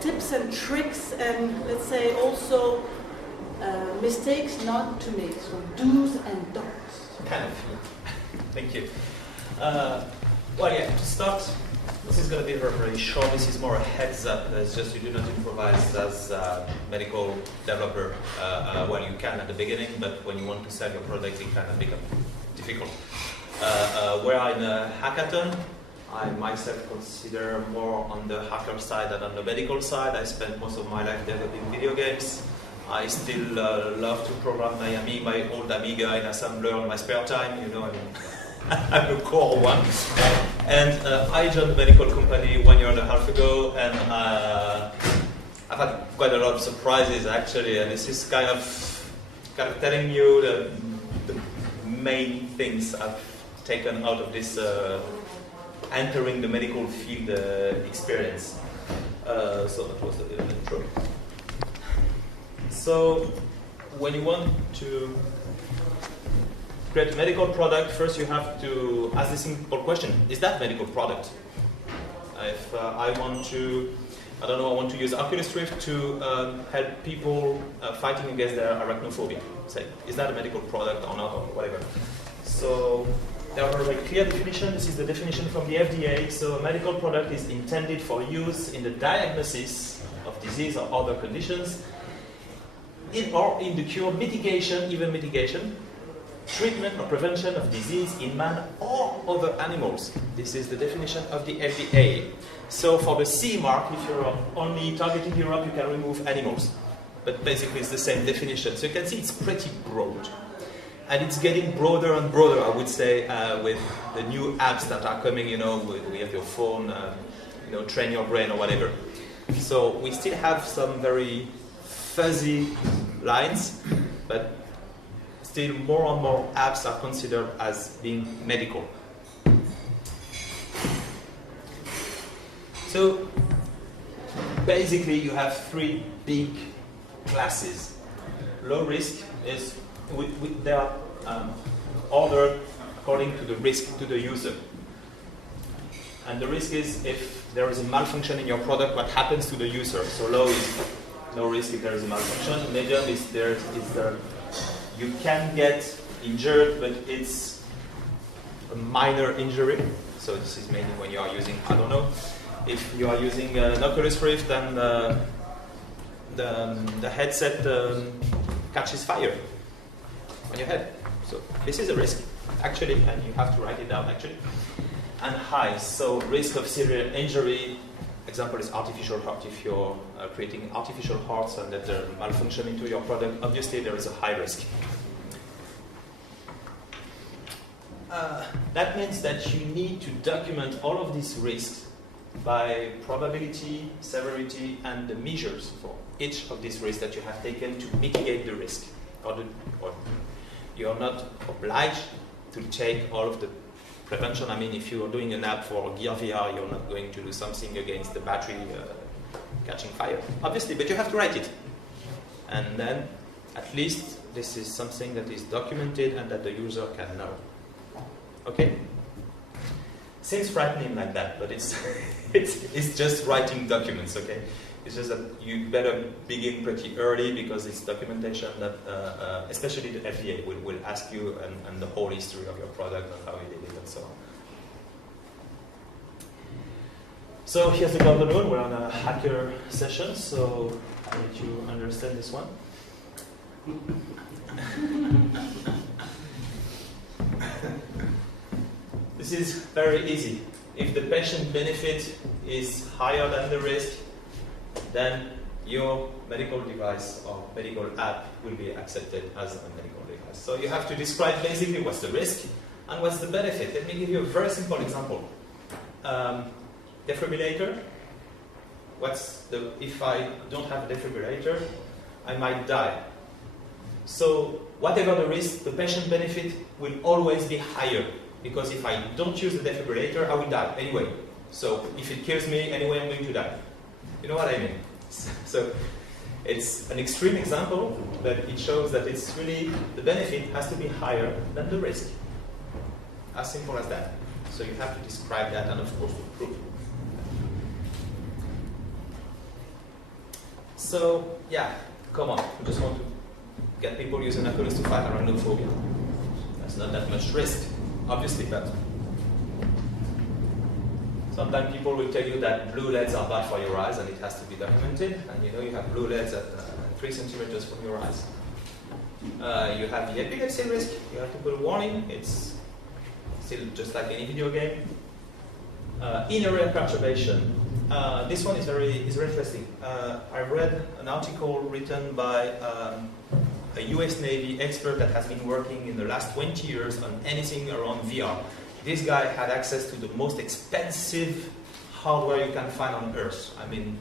tips and tricks and, let's say, also mistakes not to make, so do's and don'ts. Kind of. Thank you. Well, yeah, to start, this is going to be very, very short. This is more a heads up. It's just you do not improvise as a medical developer. Well, you can at the beginning, but when you want to sell your product, it kind of becomes difficult. We are in a hackathon. I myself consider more on the hacker side than on the medical side. I spent most of my life developing video games. I still love to program my old Amiga in assembler in my spare time. You know, I'm a core one. And I joined a medical company 1 year and a half ago, and I've had quite a lot of surprises actually. And this is kind of telling you the main things I've taken out of this entering the medical field experience. So that was the intro. So when you want to create a medical product, first you have to ask this simple question: is that medical product? If I want to, I want to use Oculus Rift to help people fighting against their arachnophobia. Say, is that a medical product or not, or whatever? So there are a very clear definition. This is the definition from the FDA. So a medical product is intended for use in the diagnosis of disease or other conditions, or in the cure, mitigation, even mitigation, treatment or prevention of disease in man or other animals. This is the definition of the FDA. So for the CE mark, if you're only targeting Europe, you can remove animals. But basically it's the same definition. So you can see it's pretty broad. And it's getting broader and broader, I would say, with the new apps that are coming, you know, we have your phone, train your brain or whatever. So we still have some very fuzzy lines, but still more and more apps are considered as being medical. So basically you have three big classes. Low risk is, they are ordered according to the risk to the user. And the risk is if there is a malfunction in your product, what happens to the user. So low is no risk if there is a malfunction. Medium is there you can get injured, but it's a minor injury. So this is mainly when you are using, I don't know, if you are using an Oculus Rift and the headset catches fire on your head. So this is a risk, actually, and you have to write it down, actually. And high, so risk of severe injury. Example is artificial heart. If you're creating artificial hearts and that there malfunction into your product, obviously there is a high risk. That means that you need to document all of these risks by probability, severity, and the measures for each of these risks that you have taken to mitigate the risk. Or you're not obliged to take all of the prevention. I mean, if you're doing an app for Gear VR, you're not going to do something against the battery catching fire, obviously, but you have to write it. And then, at least, this is something that is documented and that the user can know. Okay? Seems frightening like that, but it's just writing documents, okay? It's just that you better begin pretty early because it's documentation that, especially the FDA will ask you and the whole history of your product and how you did it and so on. So here's the golden rule. We're on a hacker session, so I'll let you understand this one. This is very easy. If the patient benefit is higher than the risk, then your medical device or medical app will be accepted as a medical device. So you have to describe basically what's the risk and what's the benefit. Let me give you a very simple example. Defibrillator. If I don't have a defibrillator, I might die. So whatever the risk, the patient benefit will always be higher. Because if I don't use the defibrillator, I will die anyway. So if it kills me, anyway, I'm going to die. You know what I mean? So it's an extreme example, but it shows that it's really, the benefit has to be higher than the risk. As simple as that. So you have to describe that and, of course, to prove. So yeah, come on, we just want to get people using Oculus to fight arachnophobia. That's not that much risk, obviously, but sometimes people will tell you that blue LEDs are bad for your eyes and it has to be documented. And you know you have blue LEDs at 3 centimeters from your eyes. You have the epilepsy risk. You have to put a warning. It's still just like any video game. Inner ear perturbation. This one is very interesting. I read an article written by a US Navy expert that has been working in the last 20 years on anything around VR. This guy had access to the most expensive hardware you can find on Earth. I mean,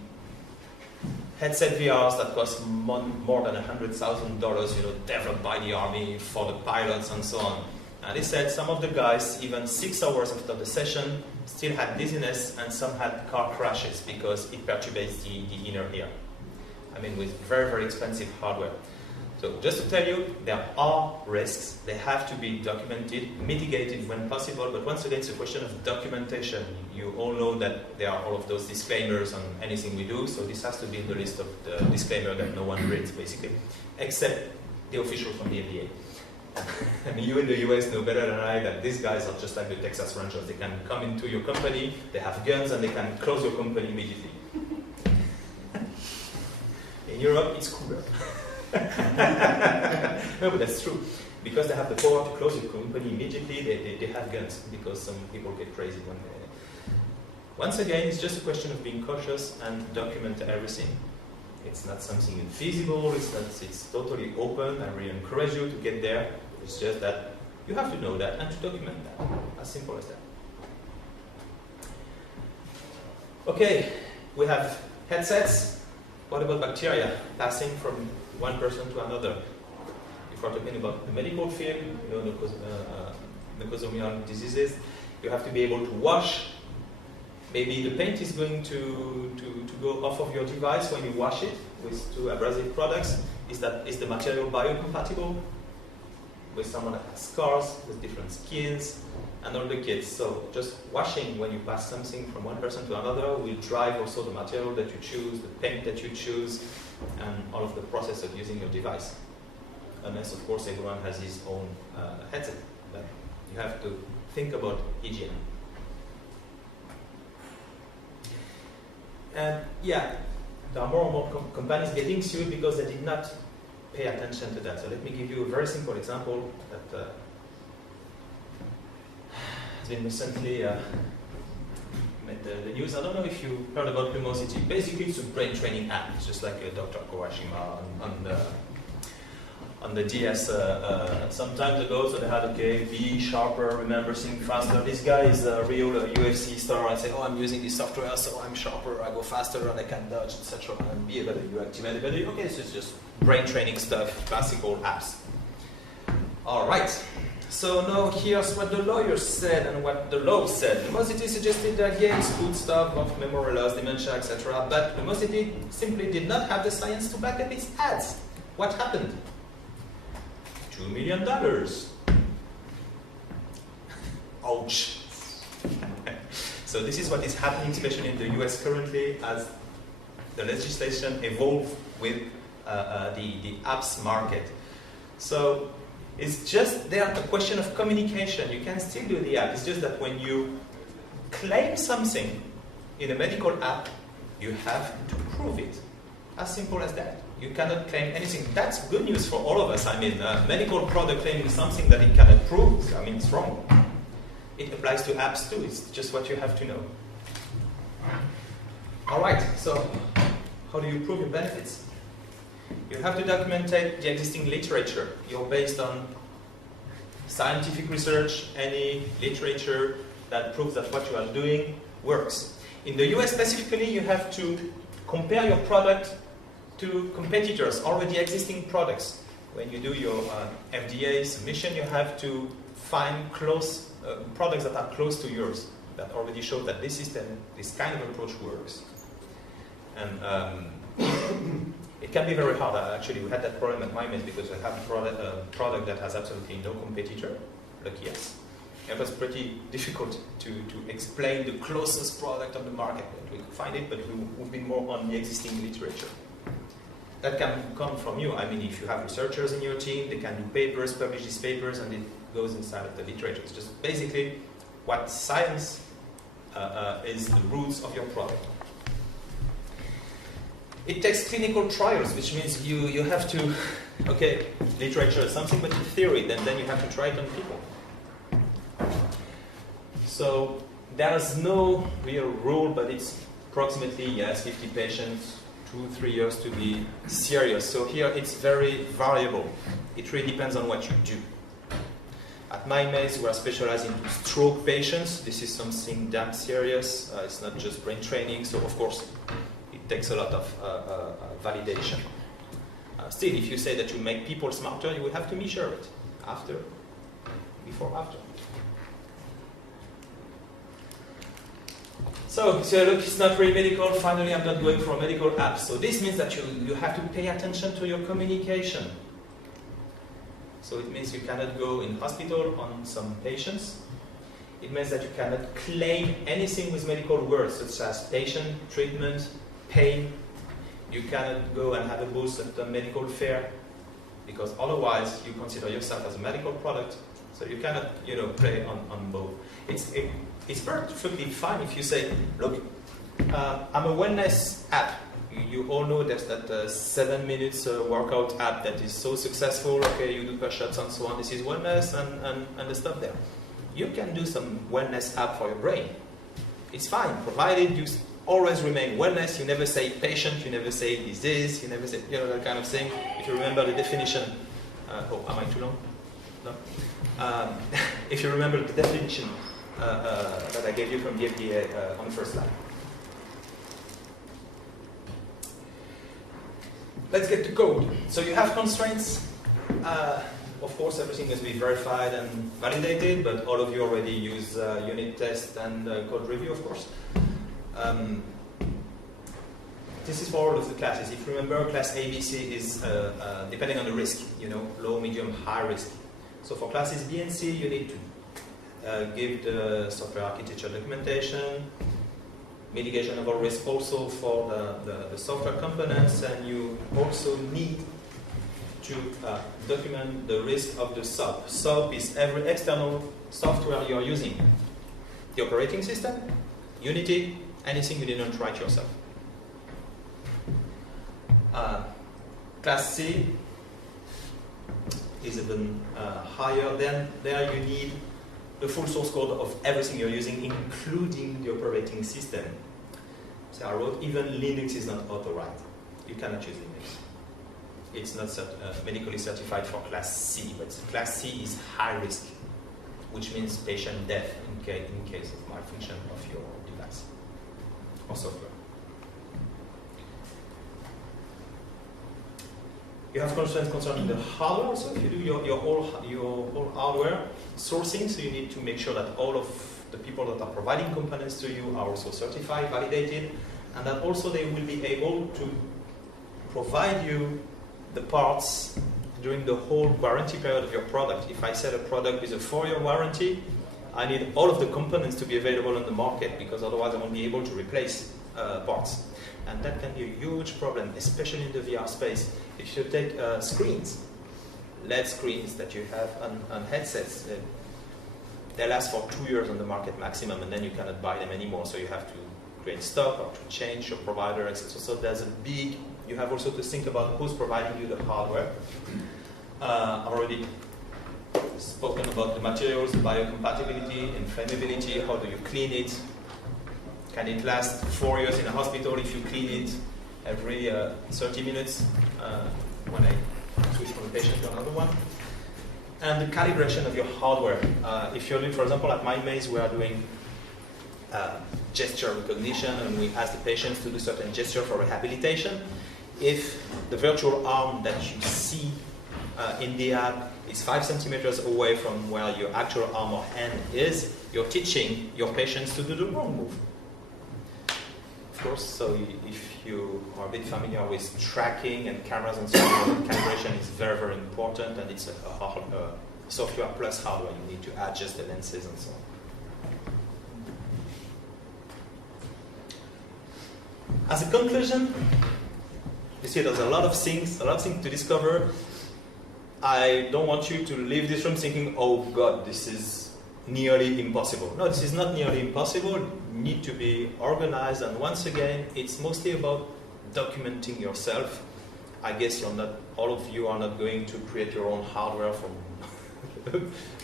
headset VRs that cost more than $100,000, you know, developed by the army for the pilots and so on. And he said some of the guys, even 6 hours after the session, still had dizziness, and some had car crashes because it perturbates the inner ear. I mean, with very, very expensive hardware. So just to tell you, there are risks. They have to be documented, mitigated when possible, but once again, it's a question of documentation. You all know that there are all of those disclaimers on anything we do, so this has to be in the list of the disclaimer that no one reads, basically, except the official from the FDA. I mean, you in the US know better than I that these guys are just like the Texas Rangers. They can come into your company, they have guns, and they can close your company immediately. In Europe, it's cooler. No, but that's true. Because they have the power to close your company immediately, they have guns, because some people get crazy one day. Once again, it's just a question of being cautious and document everything. It's not something infeasible, it's totally open. I really encourage you to get there. It's just that you have to know that and to document that. As simple as that. Okay, we have headsets. What about bacteria passing from one person to another? If we're talking about the medical field, you know, nosocomial diseases, you have to be able to wash. Maybe the paint is going to go off of your device when you wash it with 2 abrasive products. Is the material biocompatible with someone that has scars, with different skins, and all the kits? So just washing when you pass something from one person to another will drive also the material that you choose, the paint that you choose, and all of the process of using your device. Unless, of course, everyone has his own headset. But you have to think about hygiene. And yeah, there are more and more companies getting sued because they did not pay attention to that. So let me give you a very simple example that has been recently made the news. I don't know if you heard about Lumosity. Basically, it's a brain training app. It's just like Dr. Kawashima on the DS some time ago. So they had, okay, be sharper, remember things faster. This guy is a real UFC star. I say, oh, I'm using this software, so I'm sharper, I go faster, and I can dodge, etc. And be a better, you activate it better. Okay, so it's just brain training stuff, classical apps. All right. So now here's what the lawyers said and what the law said. Lumosity suggested against good stuff of memory loss, dementia, etc. But Lumosity simply did not have the science to back up its ads. What happened? $2 million. Ouch. So this is what is happening, especially in the US currently, as the legislation evolves with the apps market. So it's just there a question of communication. You can still do the app. It's just that when you claim something in a medical app, you have to prove it. As simple as that. You cannot claim anything. That's good news for all of us. I mean, medical product claiming something that it cannot prove, I mean, it's wrong. It applies to apps too. It's just what you have to know. All right, so how do you prove your benefits? You have to document the existing literature. You're based on scientific research, any literature that proves that what you are doing works. In the US specifically, you have to compare your product to competitors, already existing products. When you do your FDA submission, you have to find close products that are close to yours, that already show that this system, this kind of approach works. And it can be very hard. Actually, we had that problem at MyMed because I have a product that has absolutely no competitor, lucky us. It was pretty difficult to explain the closest product on the market. We could find it, but we've been more on the existing literature. that can come from you. I mean, if you have researchers in your team, they can do papers, publish these papers, and it goes inside of the literature. It's just basically what science is the roots of your product. It takes clinical trials, which means you have to, okay, literature is something, but in theory, then you have to try it on people. So there is no real rule, but it's approximately, yes, 50 patients, 2-3 years to be serious. So here it's very variable. It really depends on what you do. At MyMaze, we are specialized in stroke patients. This is something damn serious. It's not just brain training, so of course it takes a lot of validation. Still, if you say that you make people smarter, you will have to measure it after, before, after. So look, it's not really medical. Finally, I'm not going for a medical app. So this means that you have to pay attention to your communication. So it means you cannot go in hospital on some patients. It means that you cannot claim anything with medical words, such as patient, treatment, pain. You cannot go and have a booth at the medical fair, because otherwise you consider yourself as a medical product. So you cannot, play on both. It's perfectly fine if you say, look, I'm a wellness app. You all know there's that 7 minutes workout app that is so successful. Okay, you do push-ups and so on. This is wellness and the stuff there. You can do some wellness app for your brain. It's fine, provided you always remain wellness. You never say patient, you never say disease, you never say, that kind of thing. If you remember the definition, am I too long? No? If you remember the definition that I gave you from the FDA on the first slide. Let's get to code. So you have constraints. Of course, everything must be verified and validated, but all of you already use unit test and code review, of course. This is for all of the classes. If you remember, class ABC is depending on the risk, low, medium, high risk. So for classes B and C, you need to give the software architecture documentation, mitigation of all risk also for the software components, and you also need to document the risk of the SOP. SOP is every external software you're using. The operating system, Unity, anything you didn't write yourself. Class C is even higher. Then there you need the full source code of everything you're using, including the operating system. So I wrote, even Linux is not authorized. You cannot use Linux. It's not medically certified for class C, but class C is high risk, which means patient death in case of malfunction of your device or software. You have concerns concerning the hardware. So if you do your whole hardware sourcing, so you need to make sure that all of the people that are providing components to you are also certified, validated, and that also they will be able to provide you the parts during the whole warranty period of your product. If I sell a product with a 4-year warranty, I need all of the components to be available on the market, because otherwise I won't be able to replace parts. And that can be a huge problem, especially in the VR space. If you take screens, LED screens that you have on headsets, they last for 2 years on the market maximum, and then you cannot buy them anymore. So you have to create stock or to change your provider, etc. So there's you have also to think about who's providing you the hardware. I've already spoken about the materials, biocompatibility, inflammability, how do you clean it? Can it last 4 years in a hospital if you clean it every 30 minutes when I switch from a patient to another one? And the calibration of your hardware. If you're doing, for example, at MyMaze, we are doing gesture recognition, and we ask the patients to do certain gesture for rehabilitation. If the virtual arm that you see in the app is 5 centimeters away from where your actual arm or hand is, you're teaching your patients to do the wrong move. Of course, so if you are a bit familiar with tracking and cameras and so on, calibration is very, very important, and it's a software plus hardware. You need to adjust the lenses and so on. As a conclusion, this see there's a lot of things to discover. I don't want you to leave this room thinking, oh God, this is nearly impossible. No, this is not nearly impossible. You need to be organized, and once again, it's mostly about documenting yourself. I guess all of you are not going to create your own hardware from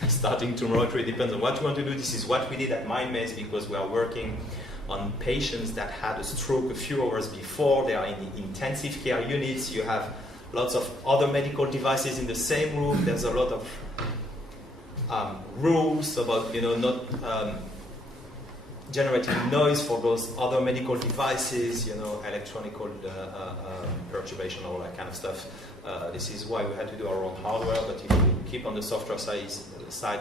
starting tomorrow. It really depends on what you want to do. This is what we did at MindMaze, because we are working on patients that had a stroke a few hours before. They are in the intensive care units. You have lots of other medical devices in the same room. There's a lot of rules about not generating noise for those other medical devices, electronic perturbation, all that kind of stuff. This is why we had to do our own hardware, but if you keep on the software side,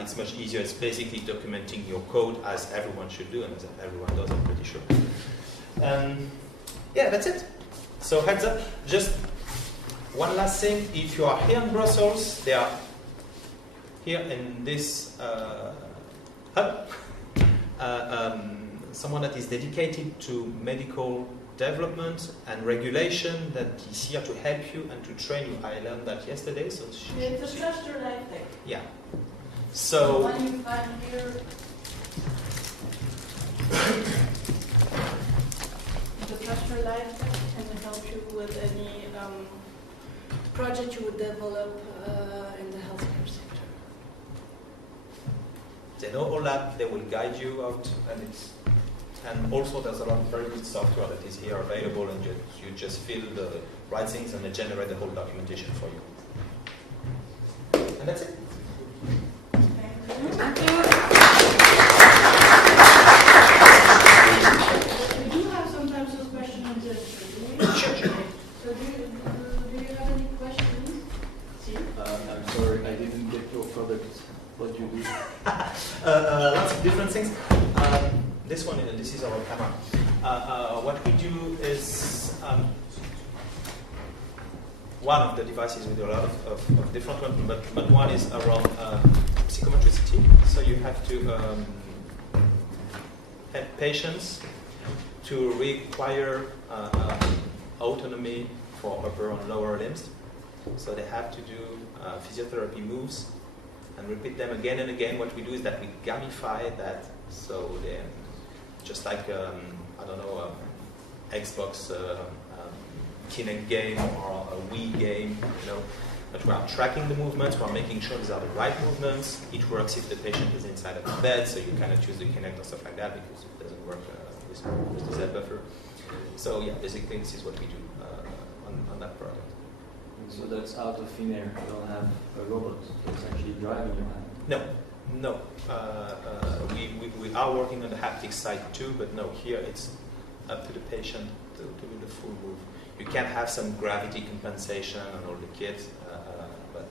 it's much easier. It's basically documenting your code, as everyone should do, and as everyone does, I'm pretty sure. Yeah, that's it. So heads up, just one last thing. If you are here in Brussels, they are here in this hub. Someone that is dedicated to medical development and regulation, that is here to help you and to train you. I learned that yesterday. So it's a cluster life tech. Yeah. So the one you find here. The cluster life tech can help you with any project you would develop in the healthcare sector. They know all that. They will guide you out, and also there's a lot of very good software that is here available, and you just fill the right things and they generate the whole documentation for you. And that's it. Thank you. We do have sometimes those questions on this. Sure. So do you have any questions? I'm sorry, I didn't get your product. What do you do? Lots of different things. This one, this is our camera. What we do is, one of the devices, we do a lot of different ones, but one is around psychometricity. So you have to help patients to require autonomy for upper and lower limbs. So they have to do physiotherapy moves and repeat them again and again. What we do is that we gamify that, so they just like Xbox Kinect game or a Wii game, But we are tracking the movements. We are making sure these are the right movements. It works if the patient is inside of the bed, so you cannot choose the Kinect or stuff like that because it doesn't work with the Z buffer. So yeah, basically this is what we do on that product. So that's out of thin air. You don't have a robot that's actually driving your hand. No. We are working on the haptic side too, but no, here it's up to the patient to do the full move. You can have some gravity compensation and all the kit, but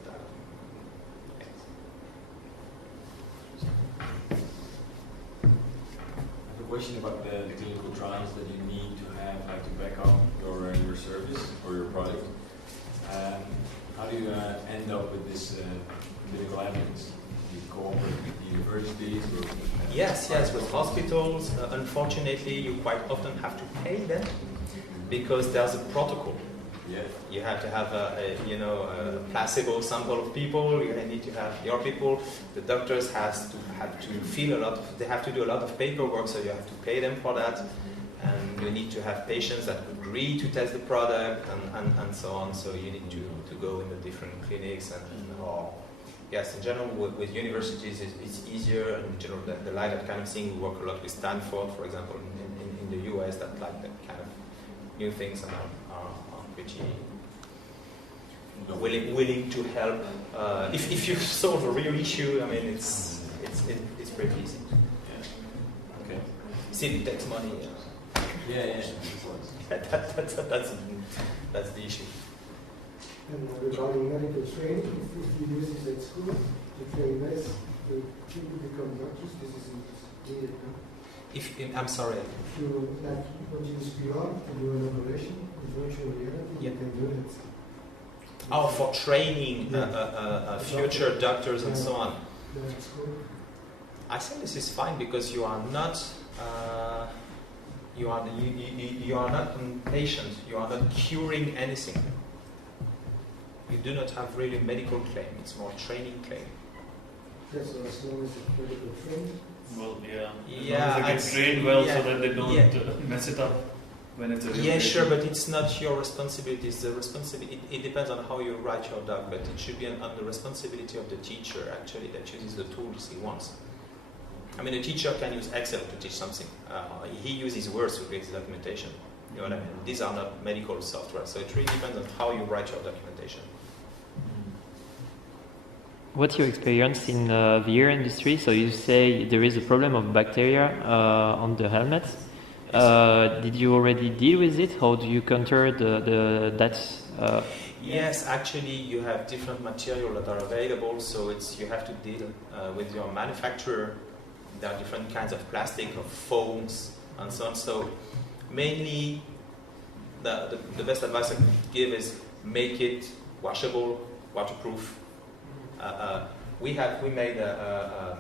okay. I have a question about the clinical trials that you need to have, like to back up your service or your product. How do you end up with this medical evidence? Do you cooperate with the universities? Or Yes, with hospitals. Unfortunately, you quite often have to pay them because there's a protocol. Yeah. You have to have a placebo sample of people. You need to have your people. The doctors have to fill a lot. They have to do a lot of paperwork, so you have to pay them for that. And you need to have patients that agree to test the product and so on. So you need to go in the different clinics in general with universities it's easier. In general, the like that kind of thing. We work a lot with Stanford, for example, in the US. That like that kind of new things and are pretty willing to help. If you solve a real issue, I mean it's pretty easy. Yeah. Okay. Still, it takes money. Yeah. That's the issue. And regarding medical training, if you use this at school to train less, the people become doctors. This isn't needed now. I'm sorry. If you like what you use VR to do an operation with virtual reality, you can do it. Oh, for training future doctors and so on. That's cool. I think this is fine because you are not You are not a patient. You are not curing anything. You do not have really medical claim. It's more training claim. Yes, so as long as it's medical trained. Well, yeah. Yeah, As long as they get trained well so that they don't yeah. mess it up when it's a real Yeah, patient. sure, but it's not your responsibility. It's the responsibility. It depends on how you write your doc, but it should be on the responsibility of the teacher, actually, that uses the tools he wants. I mean, a teacher can use Excel to teach something. He uses words to create his documentation. You know what I mean? These are not medical software, so it really depends on how you write your documentation. What's your experience in the ear industry? So you say there is a problem of bacteria on the helmets. Did you already deal with it? How do you counter that? Yes, actually, you have different materials that are available, so you have to deal with your manufacturer. There are different kinds of plastic, of foams, and so on. So mainly, the best advice I can give is make it washable, waterproof. We made a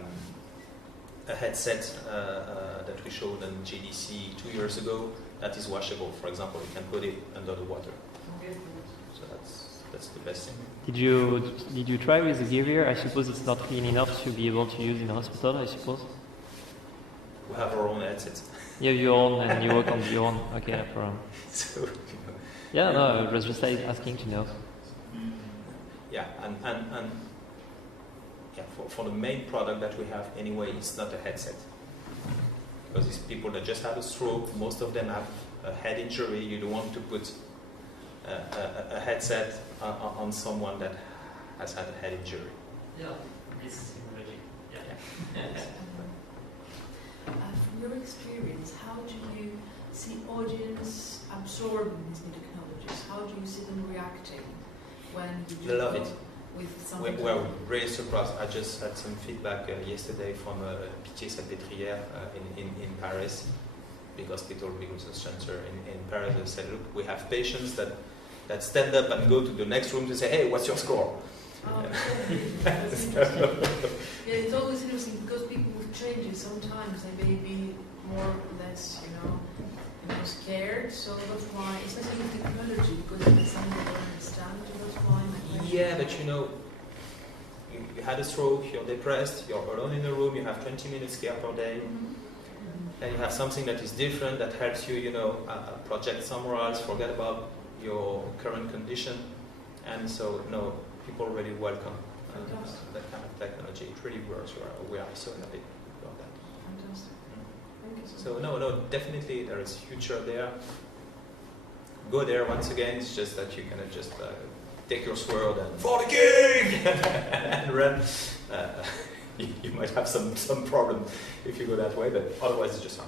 headset that we showed in GDC 2 years ago that is washable. For example, you can put it under the water. So that's the best thing. Did you try with the gear here? I suppose it's not clean enough to be able to use in a hospital, I suppose. We have our own headsets. You have your own and you work on your own. Okay, no problem. So, you know. Yeah, no, I was just asking to know. Yeah, and yeah, for the main product that we have anyway, it's not a headset. Because it's people that just have a stroke, most of them have a head injury. You don't want to put a headset on someone that has had a head injury. Yeah, this is logic. Yeah. From your experience, how do you see audience absorbing these new technologies? How do you see them reacting when you They love it. with something? We're really surprised. I just had some feedback yesterday from Pitié Salpêtrière in Paris, big hospital, big research center in Paris. They said, look, we have patients that stand up and go to the next room to say, hey, what's your score? Oh, okay. That's interesting. Yeah, it's always interesting because people with changes sometimes they may be more or less, scared. So that's why it's not even technology because it's something they don't understand. So that's why. Yeah, but you had a stroke, you're depressed, you're alone in a room, you have 20 minutes care per day, and you have something that is different that helps you, project somewhere else, forget about your current condition, and so people really welcome that kind of technology. It really works. We are so happy about that. Fantastic. Thank you So no, definitely there is future there. Go there once again. It's just that you can just take your sword and for the king and run. You might have some problem if you go that way, but otherwise it's just fine.